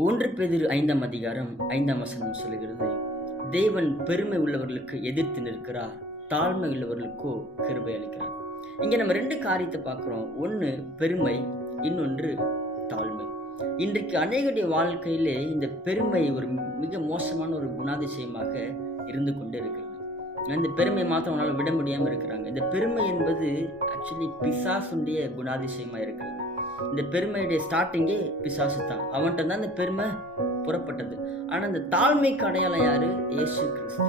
1 பேதுரு 5ஆம் அதிகாரம் 5ஆம் வசனம் சொல்லுகிறது, தேவன் பெருமை உள்ளவர்களுக்கு எதிர்த்து நிற்கிறார், தாழ்மை உள்ளவர்களுக்கோ கிருபை அளிக்கிறார். இங்க நம்ம 2 காரியத்தை பார்க்கிறோம். ஒன்று பெருமை, இன்னொன்று தாழ்மை. இன்றைக்கு அநேகருடைய வாழ்க்கையிலே இந்த பெருமை ஒரு மிக மோசமான ஒரு குணாதிசயமாக இருந்து கொண்டே இருக்கிறது. இந்த பெருமை மாத்திரம் அவனால் விட முடியாமல் இருக்கிறாங்க. இந்த பெருமை என்பது ஆக்சுவலி பிசாசுடைய குணாதிசயமா இருக்கிறது. இந்த பெருமையுடைய ஸ்டார்டிங்கே பிசாசு தான். அவன்கிட்ட தான் இந்த பெருமை புறப்பட்டது. ஆனால் இந்த தாழ்மைக்கு அடையாளம் யாரு? இயேசு கிறிஸ்து.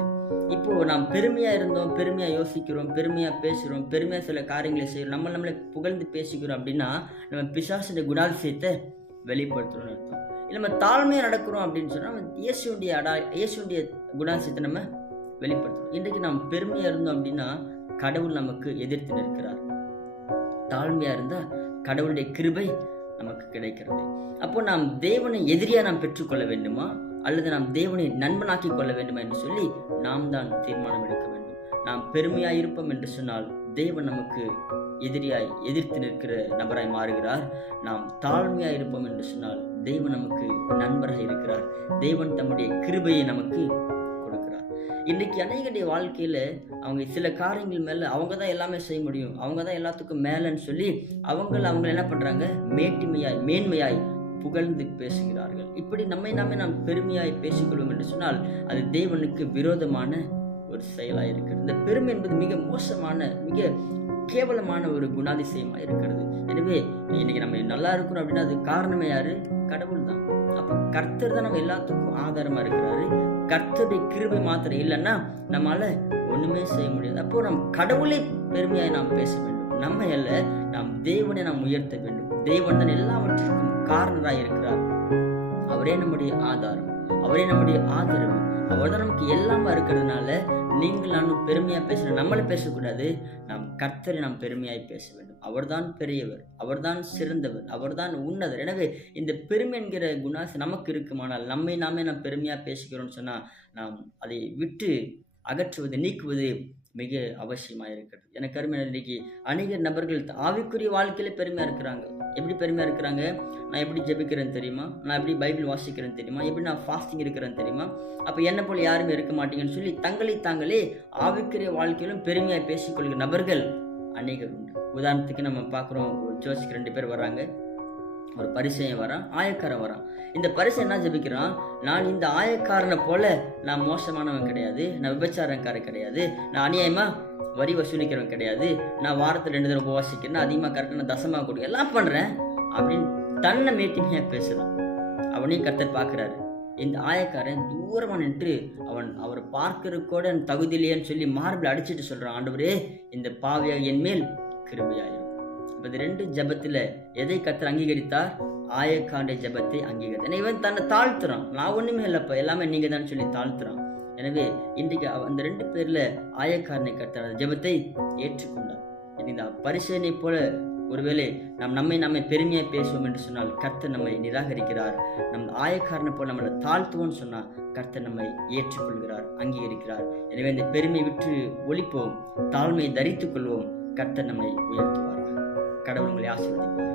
இப்போ நாம் பெருமையா இருந்தோம், பெருமையா யோசிக்கிறோம், பெருமையா பேசுறோம், பெருமையா சில காரியங்களை செய்யறோம், நம்மளை புகழ்ந்து பேசிக்கிறோம் அப்படின்னா நம்ம பிசாசுடைய குணாதிசயத்தை வெளிப்படுத்துறோம்னு அர்த்தம். இல்லை நம்ம தாழ்மையா நடக்கிறோம் அப்படின்னு சொன்னா இயேசுடைய குணாதிசயத்தை நம்ம வெளிப்படுத்துறோம். இன்றைக்கு நாம் பெருமையா இருந்தோம் அப்படின்னா கடவுள் நமக்கு எதிர்த்து நிற்கிறார். தாழ்மையா இருந்தா கடவுளுடைய கிருபை நமக்கு கிடைக்கிறது. அப்போ நாம் தேவனை எதிரியா நாம் பெற்றுக்கொள்ள வேண்டுமா அல்லது நாம் தேவனை நண்பனாக்கி கொள்ள வேண்டுமா என்று சொல்லி நாம் தான் தீர்மானம் எடுக்க வேண்டும். நாம் பெருமையாய் இருப்போம் என்று சொன்னால் தேவன் நமக்கு எதிரியாய் எதிர்த்து நிற்கிற நபராய் மாறுகிறார். நாம் தாழ்மையாய் இருப்போம் என்று சொன்னால் தேவன் நமக்கு நண்பராக இருக்கிறார். தேவன் தம்முடைய கிருபையை நமக்கு கொடுக்கிறார். இன்றைக்கு அநேகருடைய வாழ்க்கையில அவங்க சில காரியங்கள் மேல அவங்க தான் எல்லாமே செய்ய முடியும், அவங்க தான் எல்லாத்துக்கும் மேலன்னு சொல்லி அவங்க என்ன பண்றாங்க? மேன்மையாய் புகழ்ந்து பேசுகிறார்கள். இப்படி நாம் பெருமையாய் பேசிக்கொள்வோம் என்று சொன்னால் அது தேவனுக்கு விரோதமான ஒரு செயலாக இருக்கிறது. இந்த பெருமை என்பது மிக மோசமான, மிக கேவலமான ஒரு குணாதிசயமா இருக்கிறது. எனவே இன்னைக்கு நம்ம நல்லா இருக்கிறோம் அப்படின்னா அது காரணமே யாரு? கடவுள் தான். அப்ப கர்த்தர் தான் நம்ம எல்லாத்துக்கும் ஆதாரமா இருக்கிறாரு. கர்த்தருடைய கிருபை மாத்திரம் இல்லைன்னா நம்மளால ஒண்ணுமே செய்ய முடியாது. அப்போ நாம் கடவுளை பெருமையாய் நாம் பேச வேண்டும். நம்ம அல்ல, நாம் தேவனை நாம் உயர்த்த வேண்டும். தேவன் தான் எல்லாவற்றிற்கும் காரணராய் இருக்கிறார். அவரே நம்முடைய ஆதாரம், அவரே நம்முடைய ஆதரவு, அவர் தான் நமக்கு எல்லாமா இருக்கிறதுனால நீங்கள் நானும் பெருமையா பேசணும். நம்மளை பேசக்கூடாது, நாம் கர்த்தரை நாம் பெருமையாய் பேச வேண்டும். அவர்தான் பெரியவர், அவர்தான் சிறந்தவர், அவர்தான் உன்னதர். எனவே இந்த பெருமை என்கிற குணாசி நமக்கு இருக்குமானால் நாமே நாம் பெருமையா பேசிக்கிறோம்னு சொன்னா நாம் அதை விட்டு அகற்றுவது, நீக்குவது மிக அவசியமா இருக்கிறது. எனக்கு அருமையான இன்னைக்கு அநேக நபர்கள் ஆவிக்குரிய வாழ்க்கையில பெருமையா இருக்கிறாங்க. எப்படி பெருமையா இருக்கிறாங்க? நான் எப்படி ஜெபிக்கிறேன்னு தெரியுமா, நான் எப்படி பைபிள் வாசிக்கிறேன்னு தெரியுமா, எப்படி நான் ஃபாஸ்டிங் இருக்கிறேன்னு தெரியுமா, அப்ப என்ன போல யாருமே இருக்க மாட்டீங்கன்னு சொல்லி தாங்களே ஆவிக்குரிய வாழ்க்கையிலும் பெருமையா பேசிக்கொள்கிற நபர்கள் அநேகர் உண்டு. உதாரணத்துக்கு நம்ம பார்க்குறோம், ஒரு சர்ச்சுக்கு 2 பேர் வர்றாங்க. ஒரு பரிசையன் வரான், ஆயக்காரன் வரான். இந்த பரிசையன் என்ன ஜெபிக்கிறான்? நான் இந்த ஆயக்காரனை போல நான் மோசமானவன் கிடையாது, நான் விபச்சாரக்காரன் கிடையாது, நான் அநியாயமா வரி வசூலிக்கிறவன் கிடையாது, நான் வாரத்தில் 2 தடவை உபவாசிக்கிறேன், அதிகமாக கரெக்டாக தசமாக கொடுக்க எல்லாம் பண்றேன் அப்படின்னு தன்னை மேட்டிமையா பேசுறான். அவனையும் கர்த்தர் பார்க்கிறாரு. இந்த ஆயக்காரன் தூரமா நின்று அவரை பார்க்கறது கூட தகுதியில்லையேன்னு சொல்லி மார்பில் அடிச்சுட்டு சொல்றான், ஆண்டவரே இந்த பாவியாக என் மேல் கிருபையாயிரும். இது 2 ஜபத்துல எதை கர்த்தர் அங்கீகரித்தார்? ஆயக்காரனுடைய ஜபத்தை அங்கீகரித்தார். இவன் தன்னை தாழ்த்துறான், நான் ஒண்ணுமே இல்லப்பா, எல்லாமே நீங்க தான் சொல்லி தாழ்த்துறான். எனவே இன்றைக்கு அந்த 2 பேர்ல ஆயக்காரனை கர்த்தர் ஜபத்தை ஏற்றுக்கொண்டார். இந்த பரிசேனை போல ஒருவேளை நம்மை பெருமையா பேசுவோம் என்று சொன்னால் கர்த்தர் நம்மை நிராகரிக்கிறார். நம் ஆயக்காரனை போல நம்மளை தாழ்த்துவோம்னு சொன்னா கர்த்தர் நம்மை ஏற்றுக்கொள்கிறார், அங்கீகரிக்கிறார். எனவே இந்த பெருமை விட்டு ஒழிப்போம், தாழ்மையை தரித்துக் கொள்வோம். கர்த்தர் நம்மை உயர்த்துவார். கடவுள் உங்களை ஆசீர்வதிப்பார்.